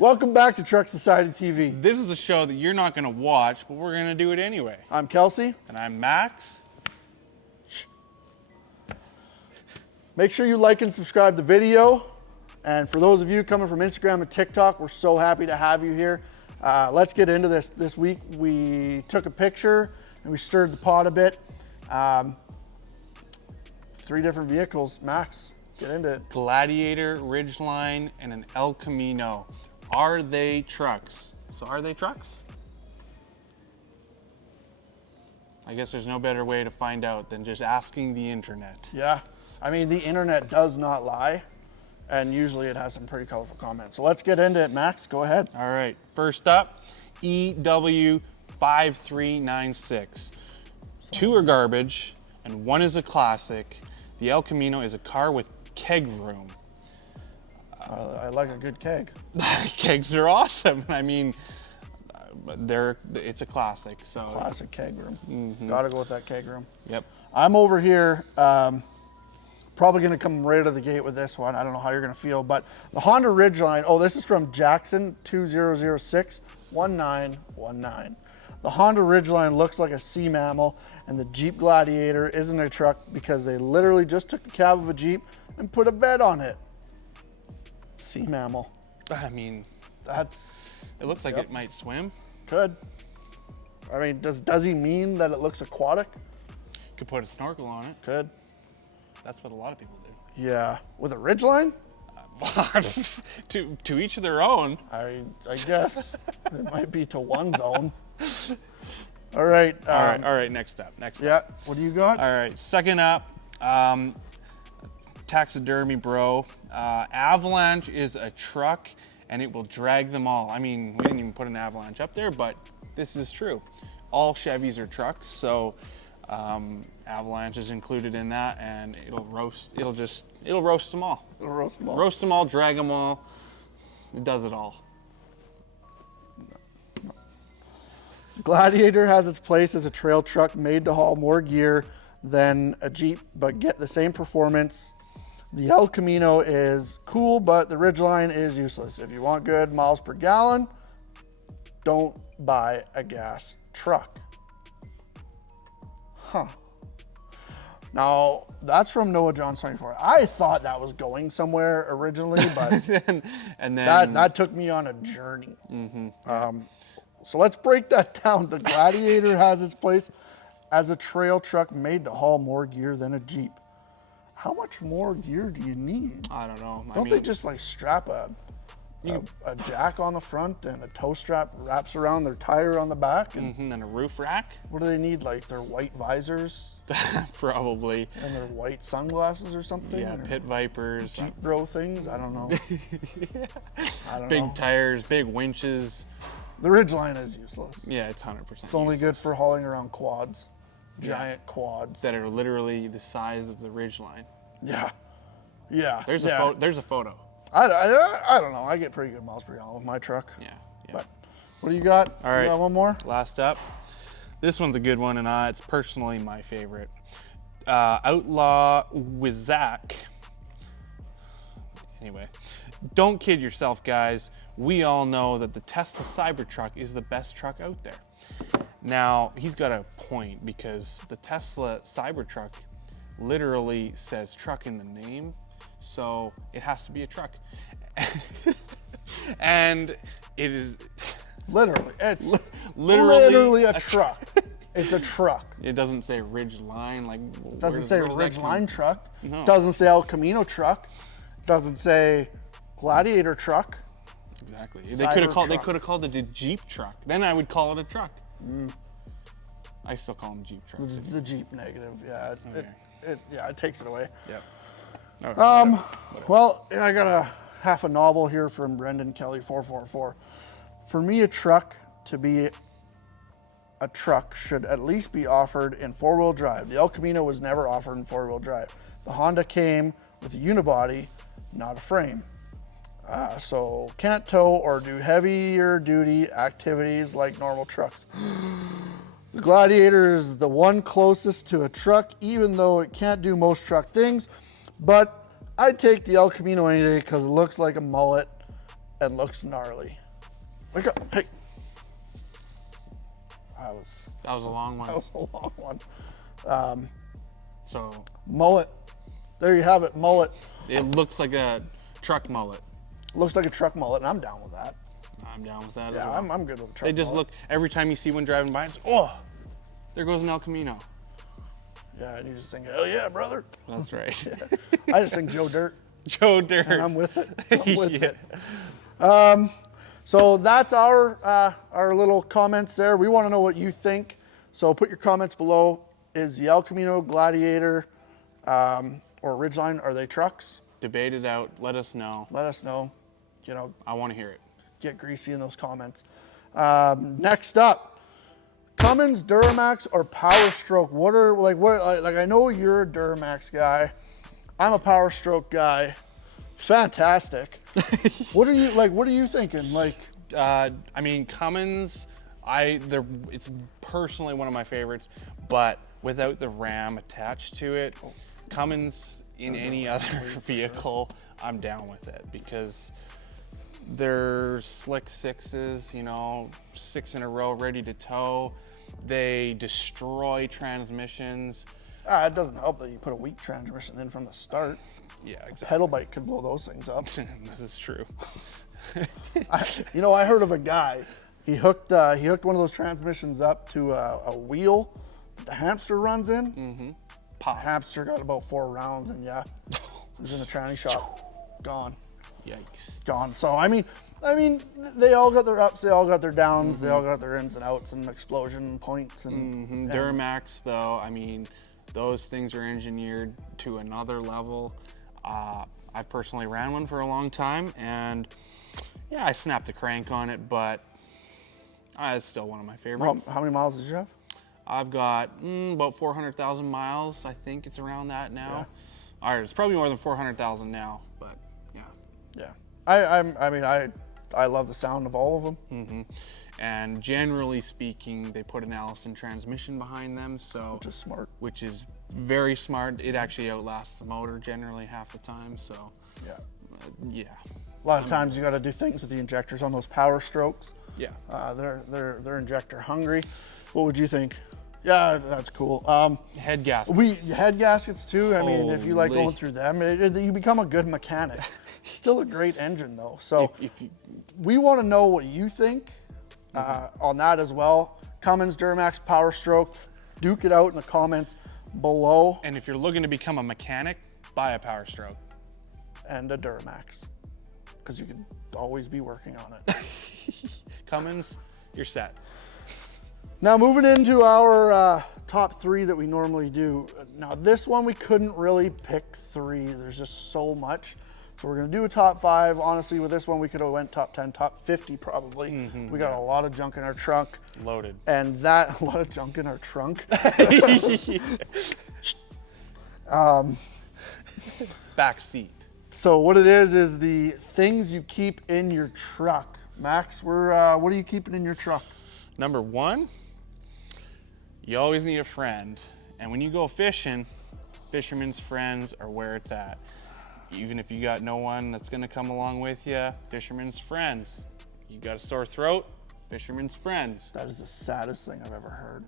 Welcome back to Trucksociety TV. This is a show that you're not going to watch, but we're going to do it anyway. I'm Kelsey. And I'm Max. Make sure you like and subscribe the video. And for those of you coming from Instagram and TikTok, we're so happy to have you here. Let's get into this. This week we took a picture and we stirred the pot a bit. 3 different vehicles. Max, get into it. Gladiator, Ridgeline, and an El Camino. Are they trucks? So are they trucks? I guess there's no better way to find out than just asking the internet. Yeah, I mean, the internet does not lie, and usually it has some pretty colorful comments. So let's get into it, Max, go ahead. All right, first up, EW5396. 2 are garbage, and 1 is a classic. The El Camino is a car with keg room. I like a good keg. Kegs are awesome. I mean, it's a classic. So classic keg room. Gotta go with that keg room. Yep. I'm over here, probably gonna come right out of the gate with this one. I don't know how you're gonna feel, but the Honda Ridgeline, oh, this is from Jackson 2006-1919. The Honda Ridgeline looks like a sea mammal, and the Jeep Gladiator isn't a truck because they literally just took the cab of a Jeep and put a bed on it. Sea mammal. I mean, that's. It looks like it might swim. Could. I mean, does he mean that it looks aquatic? Could put a snorkel on it. Could. That's what a lot of people do. Yeah, with a Ridgeline? To each their own. I guess it might be to one's own. All right. All right. Next up. Yeah. What do you got? All right. Second up, taxidermy bro. Avalanche is a truck, and it will drag them all. I mean, we didn't even put an Avalanche up there, but this is true. All Chevys are trucks, so Avalanche is included in that, and it'll roast them all. It'll roast them all. Roast them all, drag them all. It does it all. Gladiator has its place as a trail truck made to haul more gear than a Jeep, but get the same performance. The El Camino is cool, but the Ridgeline is useless. If you want good miles per gallon, don't buy a gas truck. Huh. Now, that's from Noah John's 24. I thought that was going somewhere originally, but and then that took me on a journey. So let's break that down. The Gladiator has its place as a trail truck made to haul more gear than a Jeep. How much more gear do you need? I don't know. Don't they just like strap a jack on the front and a tow strap wraps around their tire on the back? And a roof rack? What do they need? Like their white visors? Probably. And their white sunglasses or something? Yeah, pit vipers. Jeep bro things? I don't know. I don't know. Big tires, big winches. The Ridgeline is useless. Yeah, it's 100% It's only good for hauling around quads. Giant quads. That are literally the size of the Ridgeline. Yeah. Yeah. There's a photo. I don't know. I get pretty good miles per gallon with my truck. Yeah. But what do you got? All right. You got one more? Last up. This one's a good one, and it's personally my favorite. Outlaw Wizak. Anyway, don't kid yourself, guys. We all know that the Tesla Cybertruck is the best truck out there. Now, he's got a point because the Tesla Cybertruck literally says truck in the name, so it has to be a truck. And it is literally, it's literally a truck. It's a truck. It doesn't say Ridgeline, like doesn't say Ridgeline truck. No. Doesn't say El Camino truck. Doesn't say Gladiator truck. Exactly. They could have called it a Jeep truck. Then I would call it a truck. I still call them Jeep trucks. It's the Jeep negative. Yeah. Okay. It takes it away. Yep. Okay, whatever. Well, I got a half a novel here from Brendan Kelly 444. For me, a truck to be a truck should at least be offered in 4-wheel drive. The El Camino was never offered in 4-wheel drive. The Honda came with a unibody, not a frame. So can't tow or do heavier duty activities like normal trucks. The Gladiator is the one closest to a truck, even though it can't do most truck things. But I'd take the El Camino any day because it looks like a mullet and looks gnarly. Wake up, hey. That was a long one. That was a long one. So Mullet. There you have it, mullet. it looks like a truck mullet. Looks like a truck mullet, and I'm down with that. I'm down with that Yeah, as well. I'm good with a truck They just mullet. look, every time you see one driving by, it's, oh, there goes an El Camino. Yeah, and you just think, hell yeah, brother. That's right. I just think Joe Dirt, Joe Dirt. and I'm with it. I'm with Yeah. it. So that's our little comments there. We want to know what you think. So put your comments below. Is the El Camino, Gladiator, or Ridgeline, are they trucks? Debate it out. Let us know. Let us know. You know, I want to hear it. get greasy in those comments. Next up, Cummins, Duramax, or Powerstroke? Like I know you're a Duramax guy. I'm a Powerstroke guy. Fantastic. What are you thinking? Like, I mean, Cummins, it's personally one of my favorites, but without the ram attached to it, Cummins in any other vehicle, I'm down with it because they're slick sixes, you know, 6 in a row ready to tow. They destroy transmissions. it doesn't help that you put a weak transmission in from the start. Yeah, exactly. Pedal bike could blow those things up. This is true. I heard of a guy. He hooked one of those transmissions up to a wheel that the hamster runs in. Mm-hmm. Hamster got about 4 rounds, and yeah, it was in the tranny shop. Gone. Yikes. Gone. So I mean, they all got their ups, they all got their downs, they all got their ins and outs and explosion points. And Duramax, though, I mean, those things are engineered to another level. I personally ran one for a long time, and yeah, I snapped the crank on it, but it's still one of my favorites. How many miles did you have? I've got about 400,000 miles. I think it's around that now. All right, it's probably more than 400,000 now, but yeah. Yeah. I love the sound of all of them. Mm-hmm. And generally speaking, they put an Allison transmission behind them, so Which is smart. Which is very smart. It actually outlasts the motor generally half the time. So Yeah. Yeah. A lot of times you got to do things with the injectors on those Powerstrokes. Yeah. They're injector hungry. What would you think? Yeah, that's cool. Head gaskets. Head gaskets too. I mean, if you like Holy. going through them, you become a good mechanic. Still a great engine though. So if you, we want to know what you think on that as well. Cummins, Duramax, Powerstroke. Duke it out in the comments below. and if you're looking to become a mechanic, buy a Powerstroke. And a Duramax, because you can always be working on it. Cummins, you're set. Now moving into our top 3 that we normally do. Now this one we couldn't really pick 3. There's just so much. So we're gonna do a top 5. Honestly, with this one we could have went top 10, top 50 probably. We got a lot of junk in our trunk. Loaded. And a lot of junk in our trunk. Back seat. So what it is the things you keep in your truck. Max, what are you keeping in your truck? Number 1, you always need a friend. And when you go fishing, fisherman's friends are where it's at. Even if you got no one that's gonna come along with you, fisherman's friends. You got a sore throat, fisherman's friends. That is the saddest thing I've ever heard.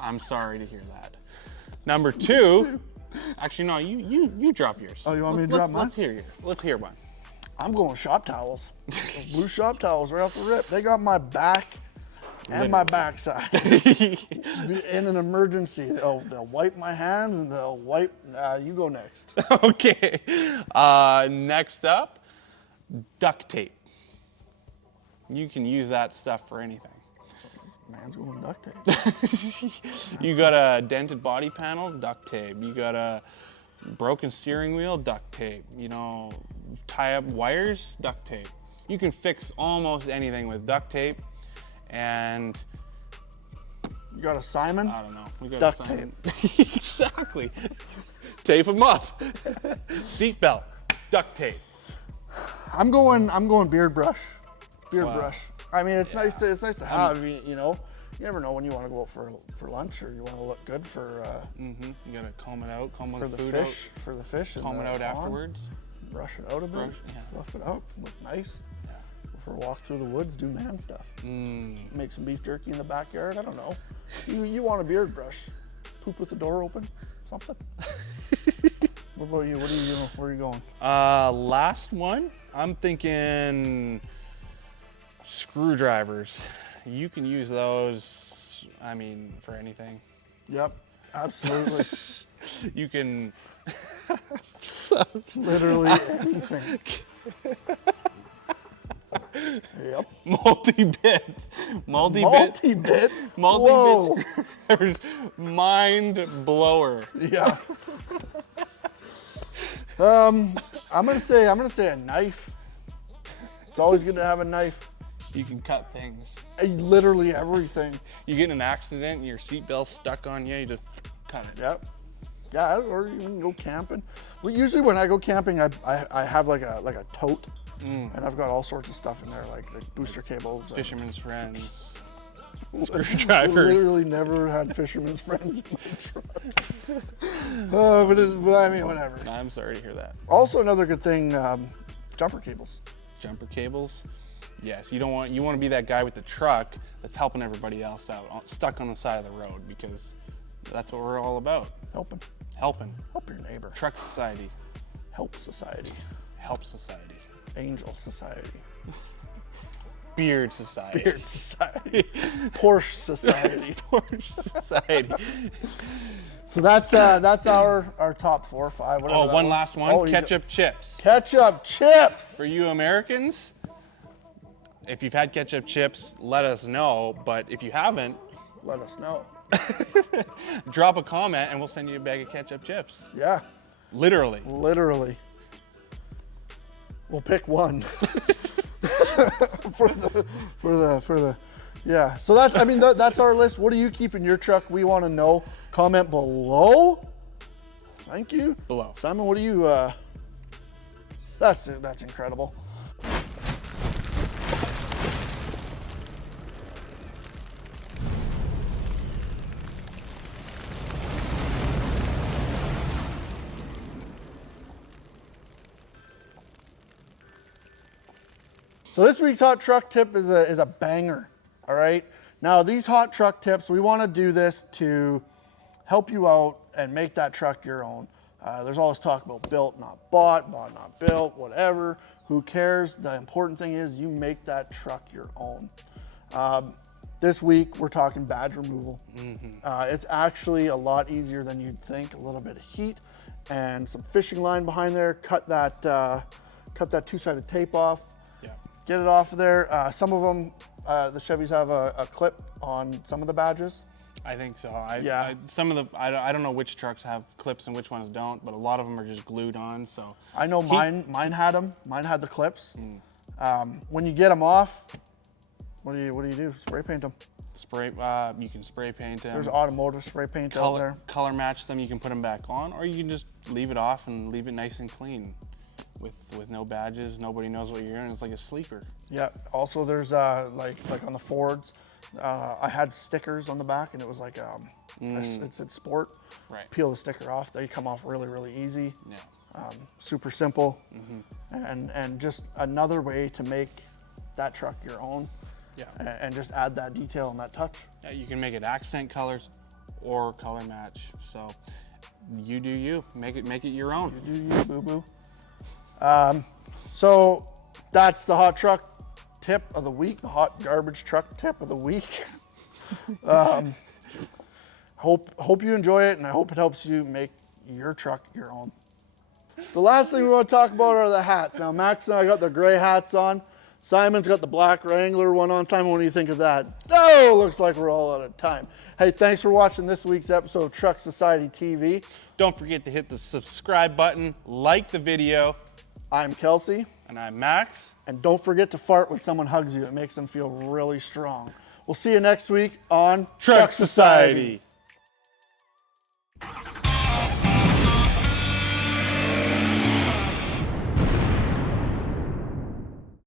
I'm sorry to hear that. Number 2, actually no, you drop yours. Oh, you want me to drop mine? Let's hear one. I'm going shop towels. Those blue shop towels right off the rip. They got my back and my backside. In an emergency, they'll wipe my hands and they'll wipe. You go next. Okay. Next up, duct tape. You can use that stuff for anything. Man's going duct tape. You got a dented body panel, duct tape. You got a broken steering wheel, duct tape. You know, tie up wires, duct tape. You can fix almost anything with duct tape. And You got a Simon? I don't know. We got Duct a Simon. Exactly. Tape them up. Seatbelt, duct tape. I'm going beard brush. Beard Wow. brush. I mean, it's nice to have. You know, you never know when you want to go out for lunch or you want to look good for. You gotta comb it out, comb For the the food fish, for the fish. out, comb it out afterwards. brush it out a bit, fluff it out, look nice. Yeah. For a walk through the woods, do man stuff. Make some beef jerky in the backyard. I don't know. You want a beard brush? Poop with the door open? Something. What about you? What are you doing? Where are you going? Last one. I'm thinking screwdrivers. You can use those. I mean, for anything. Yep, absolutely. You can. Literally anything. Yep. Multi-bit screwdrivers. Mind blower. Yeah. I'm gonna say a knife. It's always good to have a knife. You can cut things. Literally everything. You get in an accident and your seatbelt's stuck on you, you just cut it. Yep. Yeah, or you can go camping. Well, usually when I go camping, I have like a tote, and I've got all sorts of stuff in there, like booster cables. Fisherman's friends. Screwdrivers. Literally never had fisherman's friends in my truck. But I mean, whatever. I'm sorry to hear that. Also, another good thing, jumper cables. Jumper cables. Yes, you want to be that guy with the truck that's helping everybody else out, stuck on the side of the road, because that's what we're all about. Helping. Help your neighbor. Trucksociety. Help society. Help society. Angel society. Beard society. Beard society. Porsche society. Porsche society. So that's our top 4 or 5. Oh, one last one. Oh, ketchup chips. Ketchup chips. For you Americans, if you've had ketchup chips, let us know. But if you haven't, let us know. Drop a comment and we'll send you a bag of ketchup chips. Yeah. Literally. We'll pick one. for the yeah. So that's our list. What do you keep in your truck? We want to know. Comment below. Thank you. Below. Simon, what do you that's incredible. So this week's hot truck tip is a banger, all right? Now these hot truck tips, we wanna do this to help you out and make that truck your own. There's always talk about built, not bought, not built, whatever, who cares? The important thing is you make that truck your own. This week, we're talking badge removal. It's actually a lot easier than you'd think. A little bit of heat and some fishing line behind there. Cut that two-sided tape off. Get it off of there. Some of them, the Chevys have a clip on some of the badges. I think so. I don't know which trucks have clips and which ones don't, but a lot of them are just glued on. So I know mine had them. Mine had the clips. When you get them off, what do you do? Spray paint them. You can spray paint them. There's automotive spray paint out there. Color match them. You can put them back on, or you can just leave it off and leave it nice and clean. With no badges, nobody knows what you're doing. It's like a sleeper. Yeah. Also, there's like on the Fords, I had stickers on the back, and it was like it's sport. Right. Peel the sticker off. They come off really easy. Yeah. Super simple. And just another way to make that truck your own. Yeah. And just add that detail and that touch. Yeah, you can make it accent colors or color match. So you do you. Make it your own. You do you, boo boo. So that's the hot truck tip of the week, the hot garbage truck tip of the week. Hope you enjoy it, and I hope it helps you make your truck your own. The last thing we want to talk about are the hats. Now, Max and I got the gray hats on. Simon's got the black Wrangler one on. Simon, what do you think of that? Oh, looks like we're all out of time. Hey, thanks for watching this week's episode of Truck Society TV. Don't forget to hit the subscribe button, like the video. I'm Kelsey. And I'm Max. And don't forget to fart when someone hugs you. It makes them feel really strong. We'll see you next week on Truck Society.